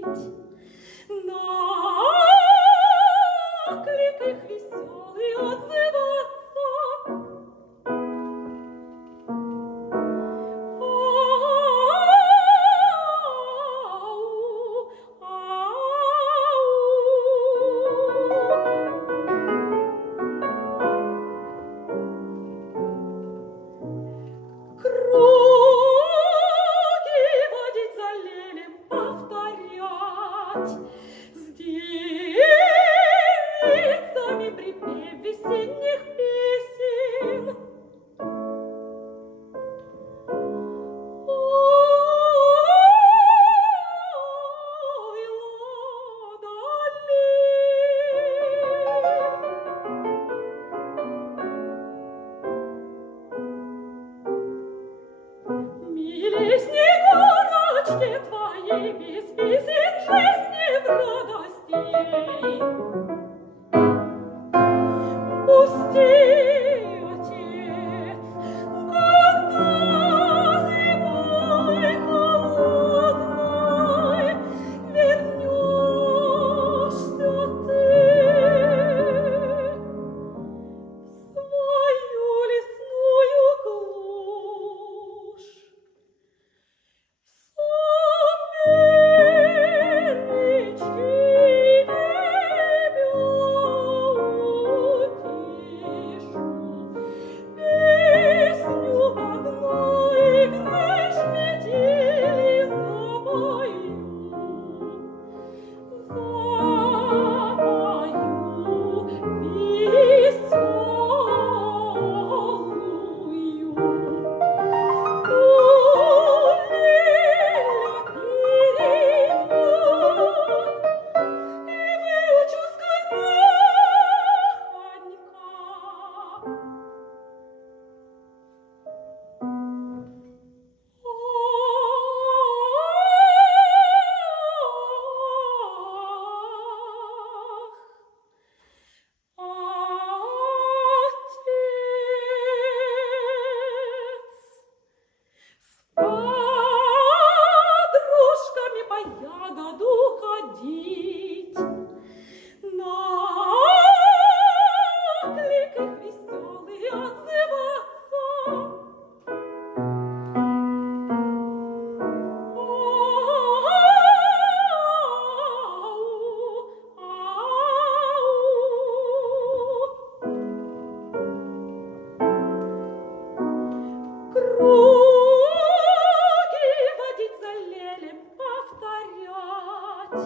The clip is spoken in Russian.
На клик их веселый отзываться. Круги водить за лелем, повторять с девицами припев весенних песен. Ой, ладали. Милей снегурочки твоей, без песен жизни в радости ей. Пусти, отец, когда зимой холодной вернешься ты в свою лесную глушь. Подружками по ягоду ходить, на клик их веселый отзываться. Круги водить за лелем, повторять